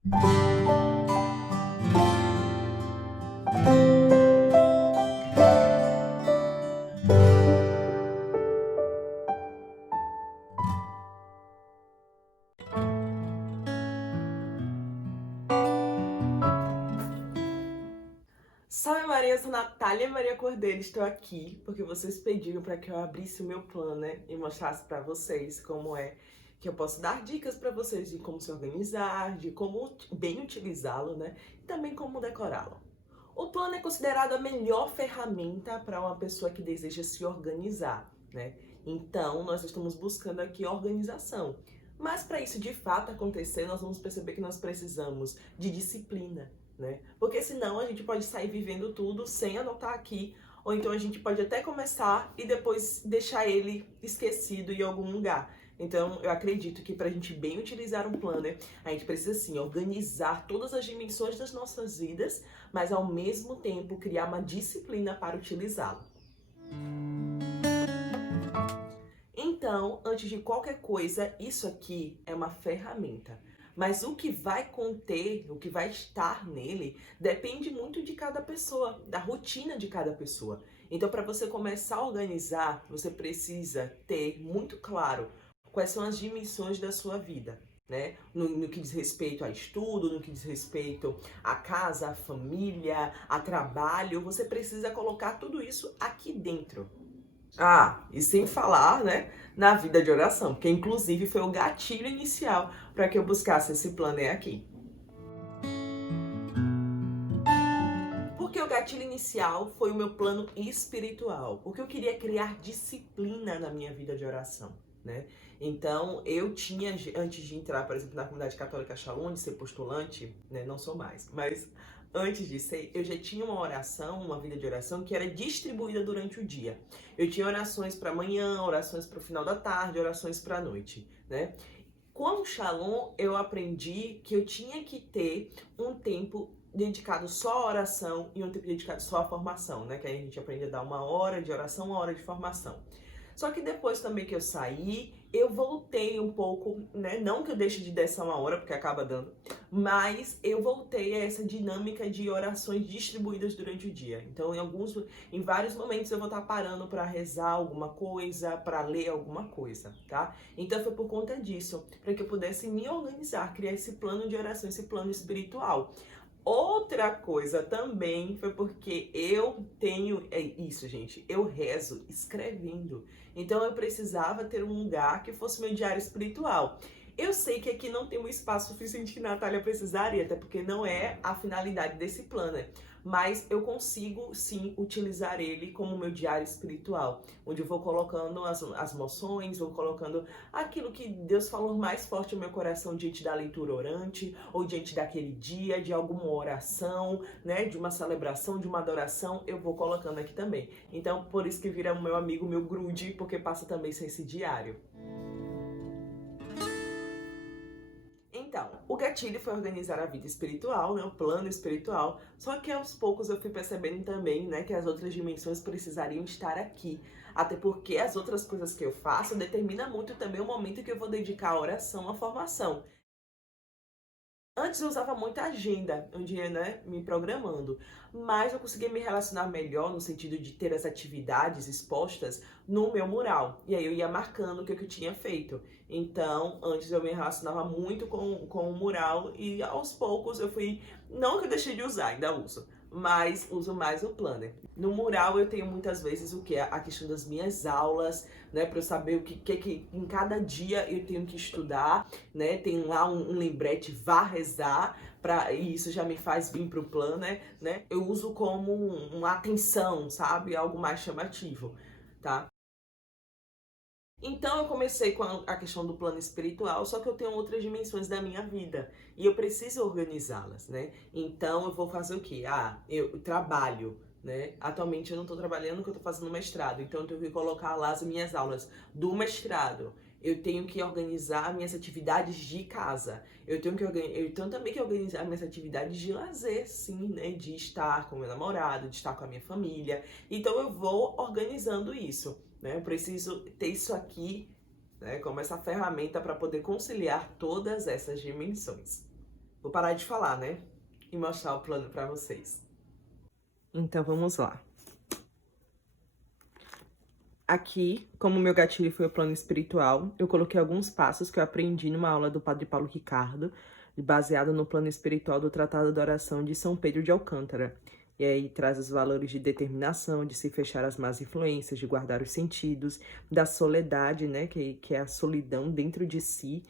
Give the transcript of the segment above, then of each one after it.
Salve Maria, eu sou Natália Maria Cordeiro, estou aqui porque vocês pediram para que eu abrisse o meu planner e mostrasse para vocês como é que eu posso dar dicas para vocês de como se organizar, de como bem utilizá-lo, né? E também como decorá-lo. O planner é considerado a melhor ferramenta para uma pessoa que deseja se organizar, né? Então, nós estamos buscando aqui organização. Mas para isso de fato acontecer, nós vamos perceber que nós precisamos de disciplina, né? Porque senão a gente pode sair vivendo tudo sem anotar aqui, ou então a gente pode até começar e depois deixar ele esquecido em algum lugar. Então, eu acredito que para a gente bem utilizar um planner, a gente precisa sim organizar todas as dimensões das nossas vidas, mas ao mesmo tempo criar uma disciplina para utilizá-lo. Então, antes de qualquer coisa, isso aqui é uma ferramenta. Mas o que vai conter, o que vai estar nele, depende muito de cada pessoa, da rotina de cada pessoa. Então, para você começar a organizar, você precisa ter muito claro quais são as dimensões da sua vida, né? No que diz respeito a estudo, no que diz respeito a casa, a família, a trabalho, você precisa colocar tudo isso aqui dentro. Ah, e sem falar, né, na vida de oração, porque inclusive foi o gatilho inicial para que eu buscasse esse planner aqui. Porque o gatilho inicial foi o meu plano espiritual, porque eu queria criar disciplina na minha vida de oração, né? Então, eu tinha, antes de entrar, por exemplo, na comunidade católica Shalom, de ser postulante, né, não sou mais, mas antes disso, eu já tinha uma oração, uma vida de oração que era distribuída durante o dia. Eu tinha orações para manhã, orações para o final da tarde, orações para a noite, né? Com o Shalom, eu aprendi que eu tinha que ter um tempo dedicado só à oração e um tempo dedicado só à formação, né? Que aí a gente aprende a dar 1 hora de oração, 1 hora de formação. Só que depois também que eu saí, eu voltei um pouco, né? Não que eu deixe de dar essa 1 hora, porque acaba dando, mas eu voltei a essa dinâmica de orações distribuídas durante o dia. Então, em vários momentos eu vou estar parando para rezar alguma coisa, para ler alguma coisa, tá? Então foi por conta disso, para que eu pudesse me organizar, criar esse plano de oração, esse plano espiritual. Outra coisa também foi porque eu tenho. É isso, gente. Eu rezo escrevendo. Então eu precisava ter um lugar que fosse meu diário espiritual. Eu sei que aqui não tem um espaço suficiente que a Natália precisaria, até porque não é a finalidade desse planner. Mas eu consigo sim utilizar ele como meu diário espiritual, onde eu vou colocando as moções, vou colocando aquilo que Deus falou mais forte no meu coração diante da leitura orante, ou diante daquele dia, de alguma oração, né, de uma celebração, de uma adoração, eu vou colocando aqui também. Então, por isso que vira o meu amigo, meu grude, porque passa também a ser esse diário. Então, o gatilho foi organizar a vida espiritual, né, o plano espiritual, só que aos poucos eu fui percebendo também, né, que as outras dimensões precisariam estar aqui, até porque as outras coisas que eu faço determinam muito também o momento que eu vou dedicar à oração, à formação. Antes eu usava muita agenda, onde ia, né, me programando, mas eu conseguia me relacionar melhor no sentido de ter as atividades expostas no meu mural. E aí eu ia marcando o que eu tinha feito. Então, antes eu me relacionava muito com o mural e aos poucos eu fui. Não que eu deixei de usar, ainda uso, mas uso mais o planner. No mural eu tenho muitas vezes o que? A questão das minhas aulas, né, para eu saber o que em cada dia eu tenho que estudar, né? Tem lá um lembrete, vá rezar, e isso já me faz vir pro planner, né? Eu uso como uma atenção, sabe? Algo mais chamativo, tá? Então eu comecei com a questão do plano espiritual, só que eu tenho outras dimensões da minha vida e eu preciso organizá-las, né? Então eu vou fazer o quê? Ah, eu trabalho, né? Atualmente eu não estou trabalhando porque eu estou fazendo mestrado, então eu tenho que colocar lá as minhas aulas do mestrado. Eu tenho que organizar minhas atividades de casa. Eu tenho também que organizar minhas atividades de lazer, sim, né? De estar com meu namorado, de estar com a minha família. Então eu vou organizando isso, né? Eu preciso ter isso aqui, né, como essa ferramenta para poder conciliar todas essas dimensões. Vou parar de falar, né? E mostrar o plano pra vocês. Então, vamos lá. Aqui, como meu gatilho foi o plano espiritual, eu coloquei alguns passos que eu aprendi numa aula do Padre Paulo Ricardo, baseado no plano espiritual do Tratado da Oração de São Pedro de Alcântara. E aí traz os valores de determinação, de se fechar às más influências, de guardar os sentidos, da soledade, né, que é a solidão dentro de si,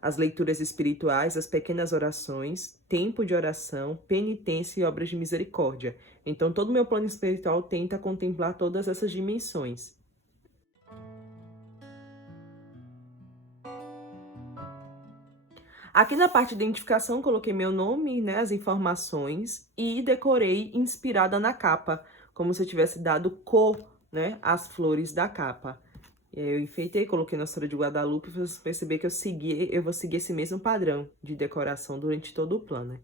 as leituras espirituais, as pequenas orações, tempo de oração, penitência e obras de misericórdia. Então, todo o meu plano espiritual tenta contemplar todas essas dimensões. Aqui na parte de identificação, coloquei meu nome, né, as informações, e decorei inspirada na capa, como se eu tivesse dado cor, né, às flores da capa. E aí eu enfeitei, coloquei Nossa Senhora de Guadalupe, e vocês perceber que eu vou seguir esse mesmo padrão de decoração durante todo o plano.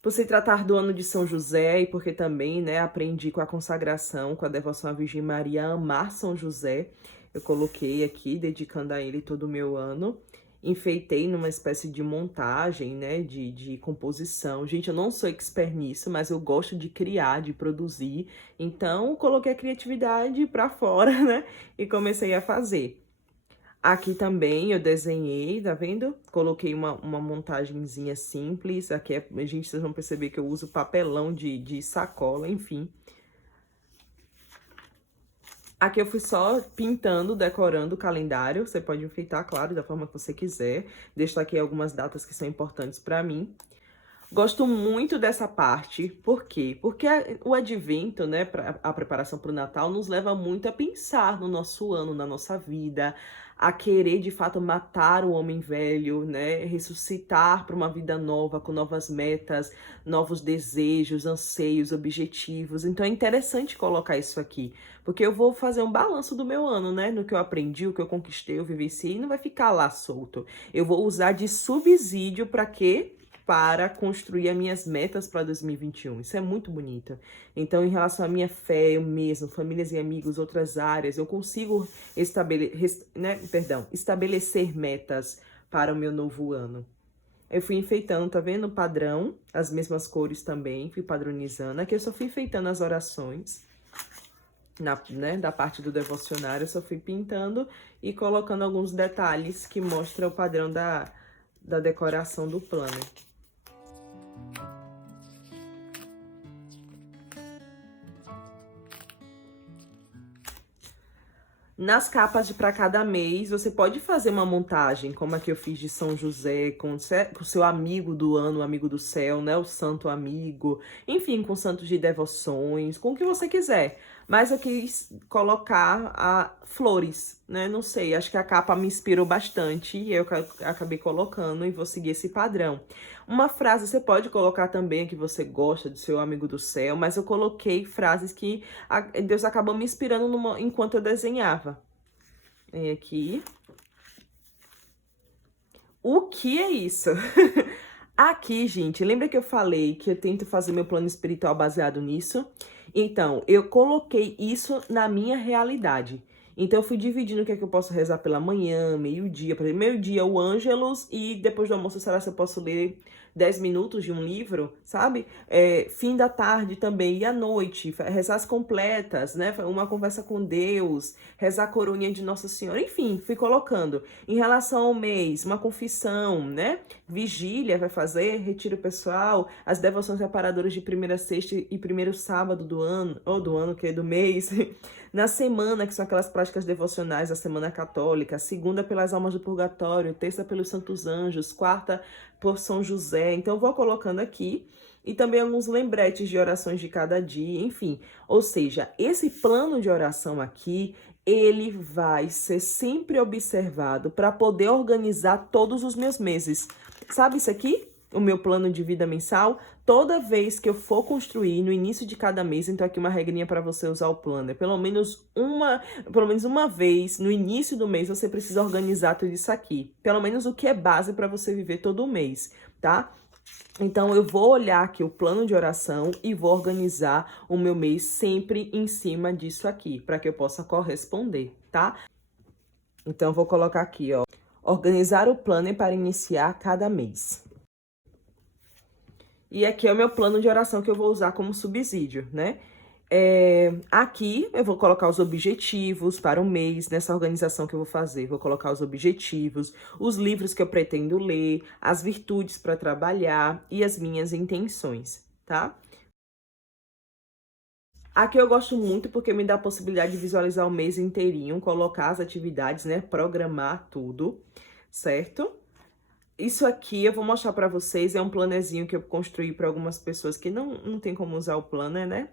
Por se tratar do ano de São José e porque também, né, aprendi com a consagração, com a devoção à Virgem Maria, a amar São José, eu coloquei aqui, dedicando a ele todo o meu ano. Enfeitei numa espécie de montagem, né, de composição. Gente, eu não sou expert nisso, mas eu gosto de criar, de produzir. Então, coloquei a criatividade pra fora, né, e comecei a fazer. Aqui também eu desenhei, tá vendo? Coloquei uma montagenzinha simples. Aqui, gente, vocês vão perceber que eu uso papelão de sacola, enfim. Aqui eu fui só pintando, decorando o calendário. Você pode enfeitar, claro, da forma que você quiser. Deixo aqui algumas datas que são importantes pra mim. Gosto muito dessa parte, por quê? Porque o advento, né, a preparação para o Natal nos leva muito a pensar no nosso ano, na nossa vida, a querer de fato matar o homem velho, né, ressuscitar para uma vida nova, com novas metas, novos desejos, anseios, objetivos. Então é interessante colocar isso aqui, porque eu vou fazer um balanço do meu ano, né, no que eu aprendi, o que eu conquistei, eu vivenciei, e não vai ficar lá solto. Eu vou usar de subsídio para quê? Para construir as minhas metas para 2021. Isso é muito bonito. Então, em relação à minha fé, eu mesmo, famílias e amigos, outras áreas, eu consigo estabelecer metas para o meu novo ano. Eu fui enfeitando, tá vendo? O padrão, as mesmas cores também, fui padronizando. Aqui eu só fui enfeitando as orações. Da parte do devocionário, eu só fui pintando e colocando alguns detalhes que mostram o padrão da decoração do planner. Nas capas de para cada mês, você pode fazer uma montagem, como a que eu fiz de São José, com o seu amigo do ano, o amigo do céu, né? O santo amigo, enfim, com santos de devoções, com o que você quiser. Mas eu quis colocar flores, né? Não sei, acho que a capa me inspirou bastante e eu acabei colocando e vou seguir esse padrão. Uma frase você pode colocar também que você gosta do seu amigo do céu, mas eu coloquei frases que Deus acabou me inspirando enquanto eu desenhava. Vem aqui. O que é isso? Aqui, gente, lembra que eu falei que eu tento fazer meu plano espiritual baseado nisso? Então, eu coloquei isso na minha realidade. Então, eu fui dividindo o que é que eu posso rezar pela manhã, meio-dia. Por exemplo, meio-dia o Ângelus e depois do almoço, será que eu posso ler 10 minutos de um livro, sabe? Fim da tarde também, e à noite, rezar as completas, né? Uma conversa com Deus, rezar a coroinha de Nossa Senhora, enfim, fui colocando. Em relação ao mês, uma confissão, né? Vigília vai fazer, retiro pessoal, as devoções reparadoras de primeira sexta e primeiro sábado do ano, ou do ano, que é do mês. Na semana, que são aquelas práticas devocionais da Semana Católica, segunda pelas almas do purgatório, terça pelos santos anjos, quarta por São José. Então, eu vou colocando aqui. E também alguns lembretes de orações de cada dia, enfim. Ou seja, esse plano de oração aqui, ele vai ser sempre observado para poder organizar todos os meus meses. Sabe isso aqui? O meu plano de vida mensal, toda vez que eu for construir no início de cada mês, então aqui uma regrinha para você usar o planner, pelo menos uma vez no início do mês você precisa organizar tudo isso aqui, pelo menos o que é base para você viver todo mês, tá? Então, eu vou olhar aqui o plano de oração e vou organizar o meu mês sempre em cima disso aqui, para que eu possa corresponder, tá? Então, vou colocar aqui, ó. Organizar o planner para iniciar cada mês. E aqui é o meu plano de oração que eu vou usar como subsídio, né? Aqui eu vou colocar os objetivos para o mês, nessa organização que eu vou fazer. Vou colocar os objetivos, os livros que eu pretendo ler, as virtudes para trabalhar e as minhas intenções, tá? Aqui eu gosto muito porque me dá a possibilidade de visualizar o mês inteirinho, colocar as atividades, né? Programar tudo, certo? Isso aqui eu vou mostrar pra vocês, é um plannerzinho que eu construí para algumas pessoas que não tem como usar o planner, né?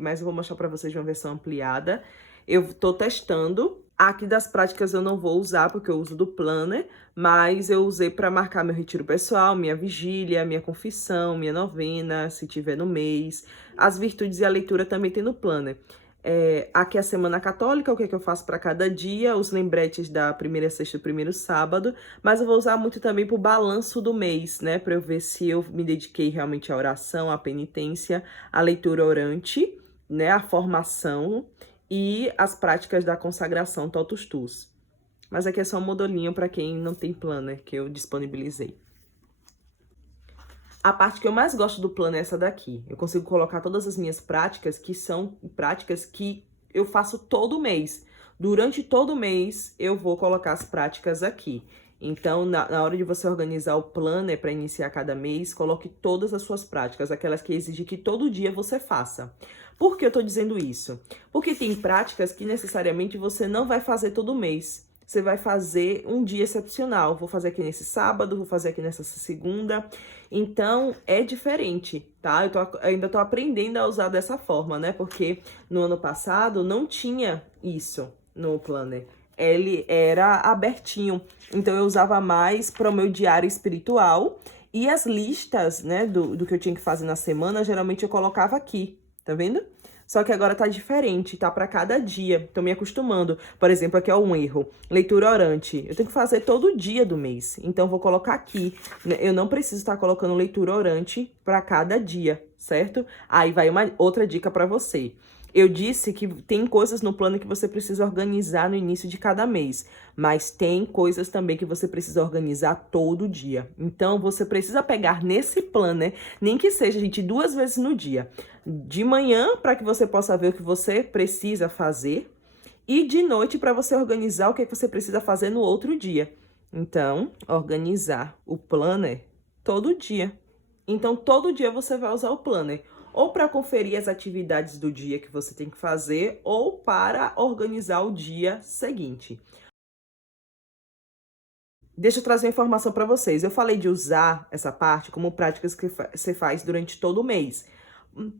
Mas eu vou mostrar pra vocês de uma versão ampliada. Eu tô testando. Aqui das práticas eu não vou usar, porque eu uso do planner, mas eu usei para marcar meu retiro pessoal, minha vigília, minha confissão, minha novena, se tiver no mês. As virtudes e a leitura também tem no planner. Aqui é a Semana Católica, o que é que eu faço para cada dia, os lembretes da primeira sexta e primeiro sábado, mas eu vou usar muito também para o balanço do mês, né, para eu ver se eu me dediquei realmente à oração, à penitência, à leitura orante, né, à formação e as práticas da consagração Totus Tuus. Mas aqui é só um modelinho para quem não tem planner que eu disponibilizei. A parte que eu mais gosto do plano é essa daqui. Eu consigo colocar todas as minhas práticas, que são práticas que eu faço todo mês. Durante todo mês, eu vou colocar as práticas aqui. Então, na hora de você organizar o planner para iniciar cada mês, coloque todas as suas práticas, aquelas que exigem que todo dia você faça. Por que eu tô dizendo isso? Porque tem práticas que necessariamente você não vai fazer todo mês. Você vai fazer um dia excepcional. Vou fazer aqui nesse sábado, vou fazer aqui nessa segunda. Então, é diferente, tá? Eu ainda tô aprendendo a usar dessa forma, né? Porque no ano passado não tinha isso no planner. Ele era abertinho. Então, eu usava mais para o meu diário espiritual. E as listas, né, do que eu tinha que fazer na semana, geralmente eu colocava aqui, tá vendo? Só que agora tá diferente, tá para cada dia. Tô me acostumando. Por exemplo, aqui é um erro. Leitura orante. Eu tenho que fazer todo dia do mês. Então, vou colocar aqui. Eu não preciso estar colocando leitura orante para cada dia, certo? Aí vai uma outra dica para você. Eu disse que tem coisas no plano que você precisa organizar no início de cada mês, mas tem coisas também que você precisa organizar todo dia. Então, você precisa pegar nesse planner, nem que seja, gente, 2 vezes no dia. De manhã, para que você possa ver o que você precisa fazer, e de noite, para você organizar o que você precisa fazer no outro dia. Então, organizar o planner todo dia. Então, todo dia você vai usar o planner, ou para conferir as atividades do dia que você tem que fazer, ou para organizar o dia seguinte. Deixa eu trazer uma informação para vocês. Eu falei de usar essa parte como práticas que você faz durante todo o mês.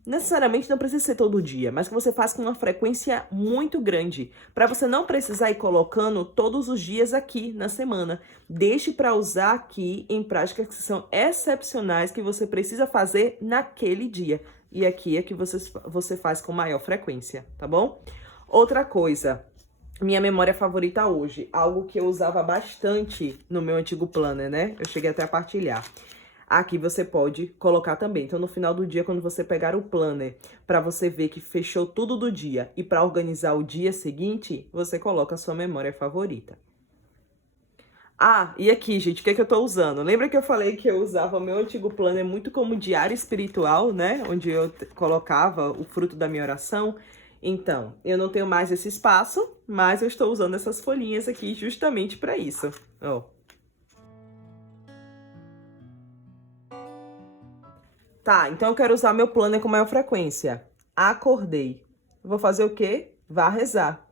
Necessariamente não precisa ser todo dia, mas que você faça com uma frequência muito grande, para você não precisar ir colocando todos os dias aqui na semana. Deixe para usar aqui em práticas que são excepcionais, que você precisa fazer naquele dia. E aqui é que você faz com maior frequência, tá bom? Outra coisa, minha memória favorita hoje, algo que eu usava bastante no meu antigo planner, né? Eu cheguei até a partilhar. Aqui você pode colocar também. Então, no final do dia, quando você pegar o planner, para você ver que fechou tudo do dia e para organizar o dia seguinte, você coloca a sua memória favorita. Ah, e aqui, gente, o que é que eu tô usando? Lembra que eu falei que eu usava o meu antigo planner muito como diário espiritual, né? Onde eu colocava o fruto da minha oração. Então, eu não tenho mais esse espaço, mas eu estou usando essas folhinhas aqui justamente para isso. Ó. Tá, então eu quero usar meu planner com maior frequência. Acordei. Vou fazer o quê? Vá rezar.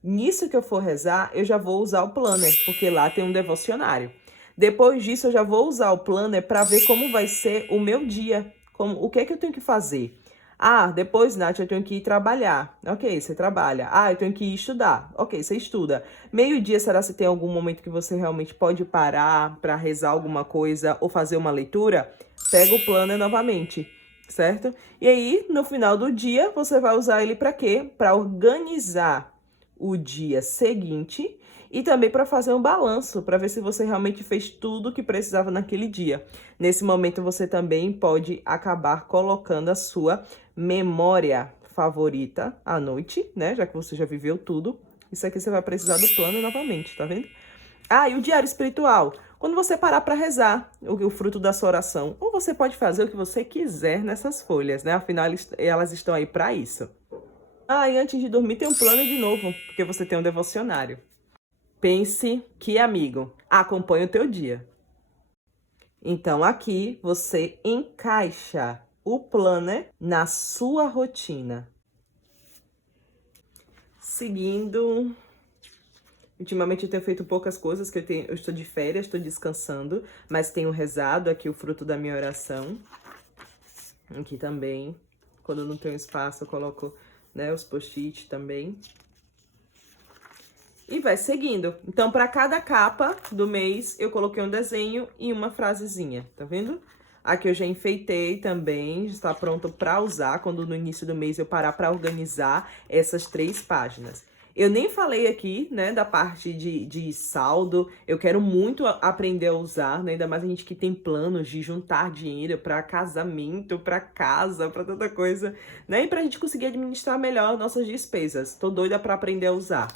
Nisso que eu for rezar, eu já vou usar o planner, porque lá tem um devocionário. Depois disso, eu já vou usar o planner para ver como vai ser o meu dia. O que é que eu tenho que fazer? Ah, depois, Nath, eu tenho que ir trabalhar. Ok, você trabalha. Ah, eu tenho que ir estudar. Ok, você estuda. Meio-dia, será que tem algum momento que você realmente pode parar para rezar alguma coisa ou fazer uma leitura? Pega o planner novamente, certo? E aí, no final do dia, você vai usar ele para quê? Para organizar o dia seguinte e também para fazer um balanço, para ver se você realmente fez tudo o que precisava naquele dia. Nesse momento, você também pode acabar colocando a sua memória favorita à noite, né? Já que você já viveu tudo. Isso aqui você vai precisar do plano novamente, tá vendo? Ah, e o diário espiritual. Quando você parar para rezar o fruto da sua oração, ou você pode fazer o que você quiser nessas folhas, né? Afinal, elas estão aí para isso. Ah, e antes de dormir tem um plano de novo, porque você tem um devocionário. Pense que, amigo, acompanhe o teu dia. Então, aqui você encaixa o planner na sua rotina. Seguindo. Ultimamente eu tenho feito poucas coisas, que eu estou de férias, estou descansando, mas tenho rezado aqui o fruto da minha oração. Aqui também. Quando eu não tenho espaço, eu coloco, né, os post-it também. E vai seguindo. Então, para cada capa do mês, eu coloquei um desenho e uma frasezinha, tá vendo? Aqui eu já enfeitei também, está pronto para usar quando no início do mês eu parar para organizar essas 3 páginas. Eu nem falei aqui, né, da parte de saldo. Eu quero muito aprender a usar, né? Ainda mais a gente que tem planos de juntar dinheiro para casamento, para casa, para tanta coisa, né? E pra gente conseguir administrar melhor nossas despesas. Tô doida para aprender a usar.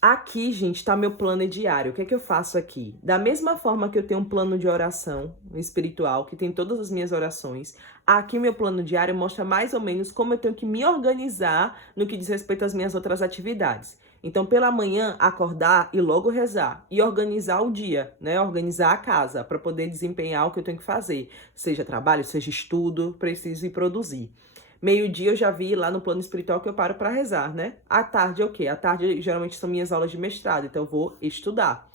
Aqui, gente, tá meu plano diário. O que é que eu faço aqui? Da mesma forma que eu tenho um plano de oração espiritual, que tem todas as minhas orações, aqui meu plano diário mostra mais ou menos como eu tenho que me organizar no que diz respeito às minhas outras atividades. Então, pela manhã, acordar e logo rezar. E organizar o dia, né? Organizar a casa para poder desempenhar o que eu tenho que fazer. Seja trabalho, seja estudo, preciso ir produzir. Meio-dia eu já vi lá no plano espiritual que eu paro para rezar, né? À tarde é o quê? À tarde geralmente são minhas aulas de mestrado, então eu vou estudar.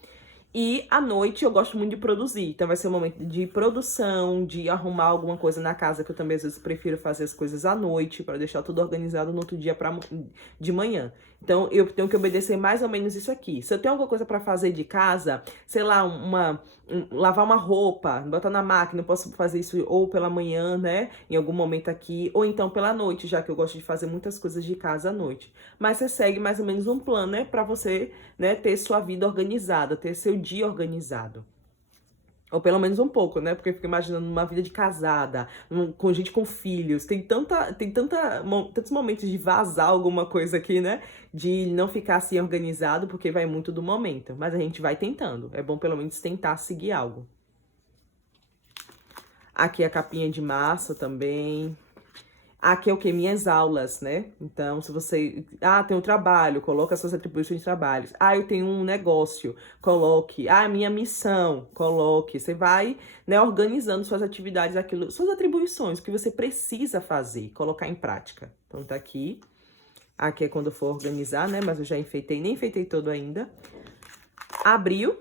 E à noite eu gosto muito de produzir, então vai ser um momento de produção, de arrumar alguma coisa na casa, que eu também às vezes prefiro fazer as coisas à noite, para deixar tudo organizado no outro dia de manhã. Então eu tenho que obedecer mais ou menos isso aqui. Se eu tenho alguma coisa para fazer de casa, sei lá, lavar uma roupa, botar na máquina, eu posso fazer isso ou pela manhã, né, em algum momento aqui, ou então pela noite, já que eu gosto de fazer muitas coisas de casa à noite. Mas você segue mais ou menos um plano, né, para você, né, ter sua vida organizada, ter seu dia organizado. Ou pelo menos um pouco, né? Porque eu fico imaginando uma vida de casada, com gente com filhos. Tantos momentos de vazar alguma coisa aqui, né? De não ficar assim organizado, porque vai muito do momento. Mas a gente vai tentando. É bom pelo menos tentar seguir algo. Aqui a capinha de massa também. Aqui é o que? Minhas aulas, né? Então, se você... Ah, tem um trabalho, coloca suas atribuições de trabalhos. Ah, eu tenho um negócio, coloque. Ah, minha missão, coloque. Você vai, né, organizando suas atividades, aquilo, suas atribuições, o que você precisa fazer, colocar em prática. Então, tá aqui. Aqui é quando for organizar, né? Mas eu já enfeitei, nem enfeitei todo ainda. Abril,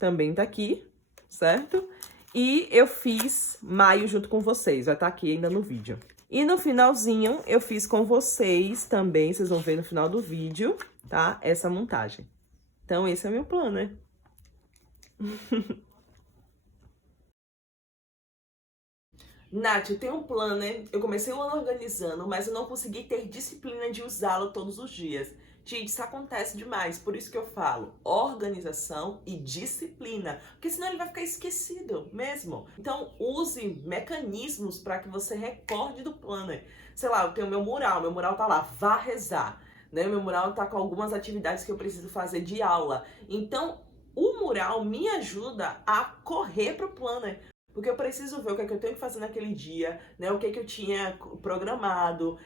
também tá aqui, certo? E eu fiz maio junto com vocês, vai estar aqui ainda no vídeo. E no finalzinho, eu fiz com vocês também, vocês vão ver no final do vídeo, tá? Essa montagem. Então, esse é o meu plano, né? Nath, eu tenho um planner, eu comecei o ano organizando, mas eu não consegui ter disciplina de usá-lo todos os dias. Gente, isso acontece demais, por isso que eu falo organização e disciplina, porque senão ele vai ficar esquecido mesmo. Então, use mecanismos para que você recorde do planner. Sei lá, eu tenho meu mural tá lá, vá rezar, né? Meu mural tá com algumas atividades que eu preciso fazer de aula. Então, o mural me ajuda a correr pro planner. Porque eu preciso ver o que é que eu tenho que fazer naquele dia, né? O que é que eu tinha programado,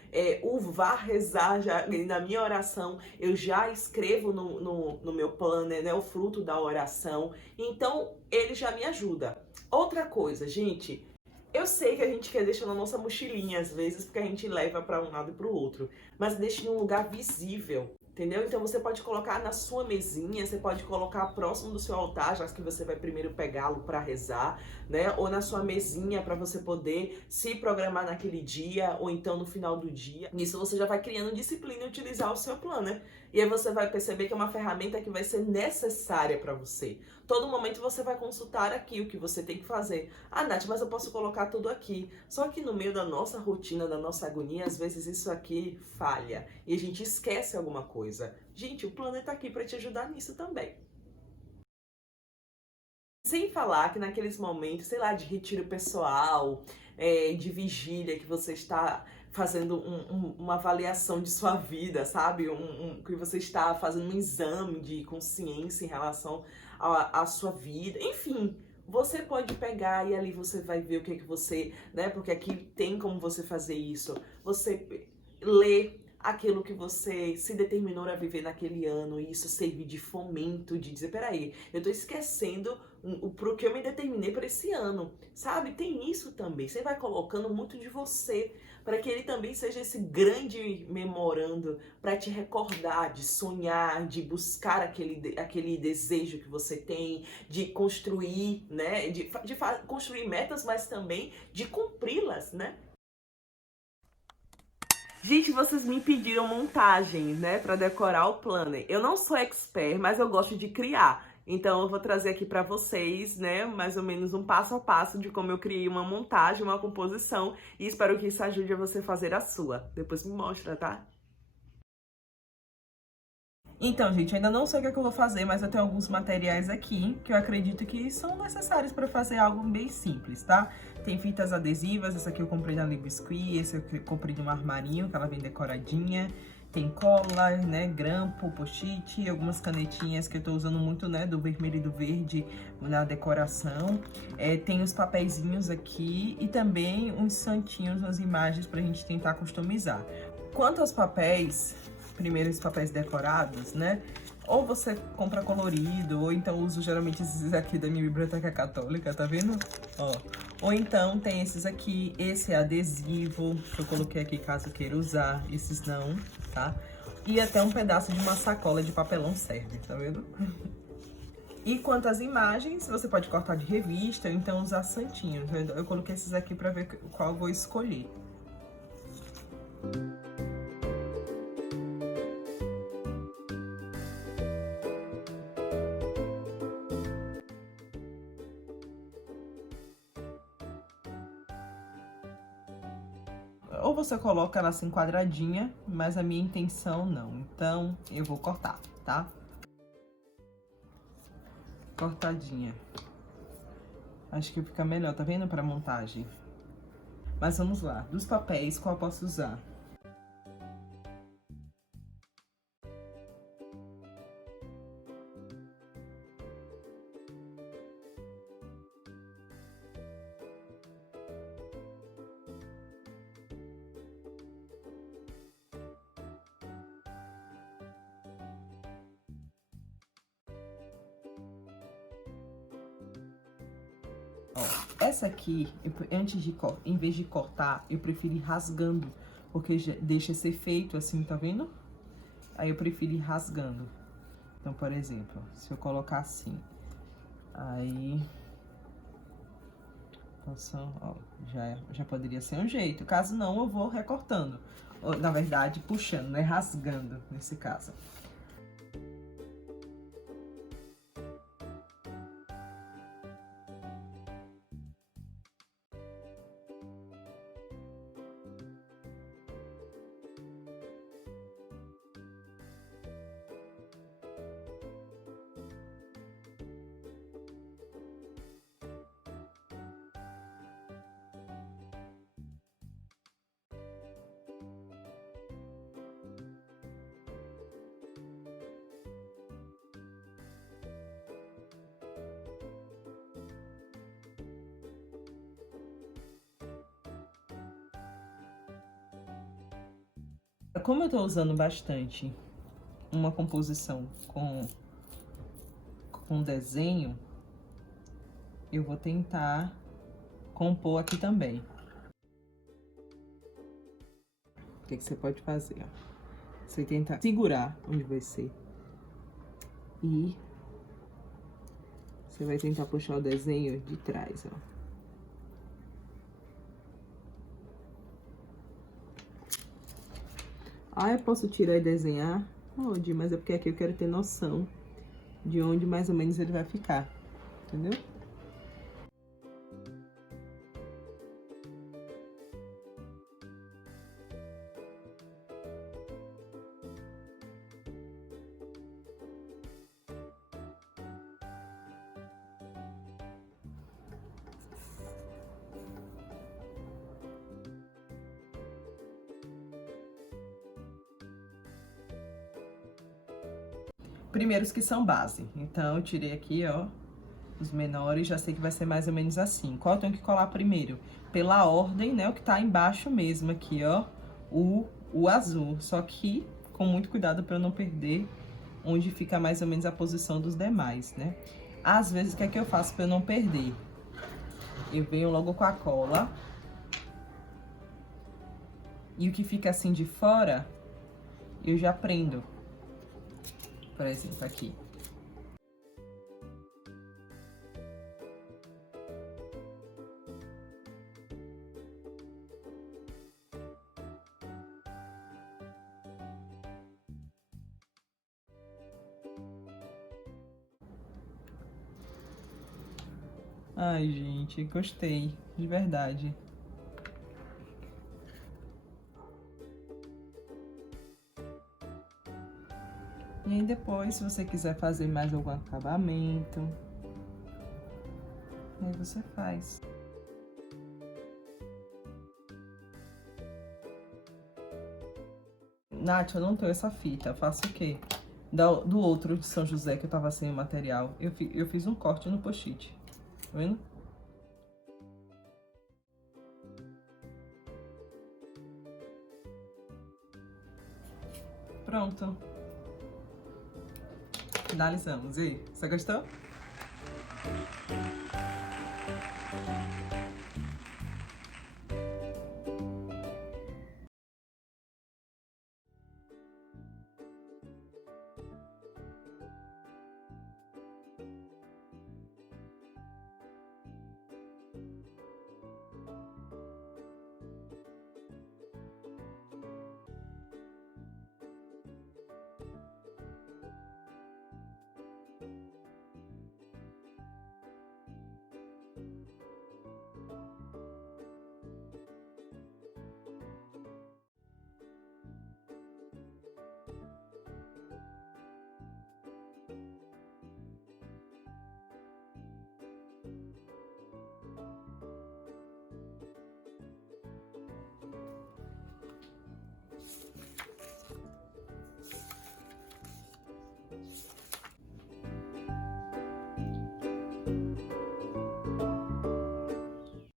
o vá rezar já, na minha oração, eu já escrevo no meu planner, né? O fruto da oração. Então, ele já me ajuda. Outra coisa, gente, eu sei que a gente quer deixar na nossa mochilinha às vezes, porque a gente leva para um lado e para o outro, mas deixe em um lugar visível. Entendeu? Então você pode colocar na sua mesinha, você pode colocar próximo do seu altar, já que você vai primeiro pegá-lo para rezar, né? Ou na sua mesinha para você poder se programar naquele dia, ou então no final do dia. Nisso você já vai criando disciplina e utilizar o seu plano, né? E aí você vai perceber que é uma ferramenta que vai ser necessária para você. Todo momento você vai consultar aqui o que você tem que fazer. Ah, Nath, mas eu posso colocar tudo aqui. Só que no meio da nossa rotina, da nossa agonia, às vezes isso aqui falha. E a gente esquece alguma coisa. Gente, o planeta tá aqui para te ajudar nisso também. Sem falar que naqueles momentos, sei lá, de retiro pessoal, de vigília, que você está fazendo uma avaliação de sua vida, sabe? Que você está fazendo um exame de consciência em relação à sua vida. Enfim, você pode pegar e ali você vai ver o que é que você, né? Porque aqui tem como você fazer isso. Você lê aquilo que você se determinou a viver naquele ano e isso servir de fomento, de dizer, peraí, eu tô esquecendo pro que eu me determinei para esse ano, sabe? Tem isso também. Você vai colocando muito de você para que ele também seja esse grande memorando para te recordar, de sonhar, de buscar aquele desejo que você tem, de construir, né? De construir metas, mas também de cumpri-las, né? Gente, vocês me pediram montagens, né, para decorar o planner. Eu não sou expert, mas eu gosto de criar. Então eu vou trazer aqui para vocês, né, mais ou menos um passo a passo de como eu criei uma montagem, uma composição, e espero que isso ajude a você fazer a sua. Depois me mostra, tá? Então, gente, ainda não sei o que é que eu vou fazer, mas eu tenho alguns materiais aqui que eu acredito que são necessários para fazer algo bem simples, tá? Tem fitas adesivas, essa aqui eu comprei na Libiscuit, esse aqui eu comprei no armarinho, que ela vem decoradinha. Tem cola, né, grampo, post-it, algumas canetinhas que eu tô usando muito, né, do vermelho e do verde na decoração. Tem os papeizinhos aqui e também uns santinhos, umas imagens pra gente tentar customizar. Quanto aos papéis, primeiro esses papéis decorados, né? Ou você compra colorido, ou então uso geralmente esses aqui da minha biblioteca católica, tá vendo? Ó. Ou então tem esses aqui, esse é adesivo, que eu coloquei aqui caso queira usar, esses não, tá? E até um pedaço de uma sacola de papelão serve, tá vendo? E quanto às imagens, você pode cortar de revista, ou então usar santinhos. Eu coloquei esses aqui pra ver qual eu vou escolher. Ou você coloca ela assim quadradinha, mas a minha intenção não. Então, eu vou cortar, tá? Cortadinha. Acho que fica melhor, tá vendo? Pra montagem. Mas vamos lá. Dos papéis, qual eu posso usar? Ó, essa aqui, em vez de cortar, eu prefiro ir rasgando, porque deixa esse efeito assim, tá vendo? Aí eu prefiro ir rasgando. Então, por exemplo, se eu colocar assim, aí... Ó, já poderia ser um jeito. Caso não, eu vou recortando. Ou, na verdade, puxando, né? Rasgando, nesse caso. Como eu tô usando bastante uma composição com desenho, eu vou tentar compor aqui também. O que você pode fazer? Ó? Você tenta segurar onde vai ser. E você vai tentar puxar o desenho de trás, ó. Ah, eu posso tirar e desenhar? Pode, mas é porque aqui eu quero ter noção de onde mais ou menos ele vai ficar, entendeu? primeiros que são base. Então, eu tirei aqui, ó, os menores, já sei que vai ser mais ou menos assim. Qual eu tenho que colar primeiro? Pela ordem, né, o que tá embaixo mesmo aqui, ó, o azul. Só que com muito cuidado para eu não perder onde fica mais ou menos a posição dos demais, né? Às vezes, o que é que eu faço para eu não perder? Eu venho logo com a cola. E o que fica assim de fora, eu já prendo. Por exemplo, aqui. Ai, gente, gostei, de verdade. E aí depois, se você quiser fazer mais algum acabamento, aí você faz. Nath, eu não tenho essa fita, eu faço o quê? Do outro de São José que eu tava sem o material, eu fiz um corte no post-it, tá vendo? Pronto. Finalizamos. E aí, você gostou?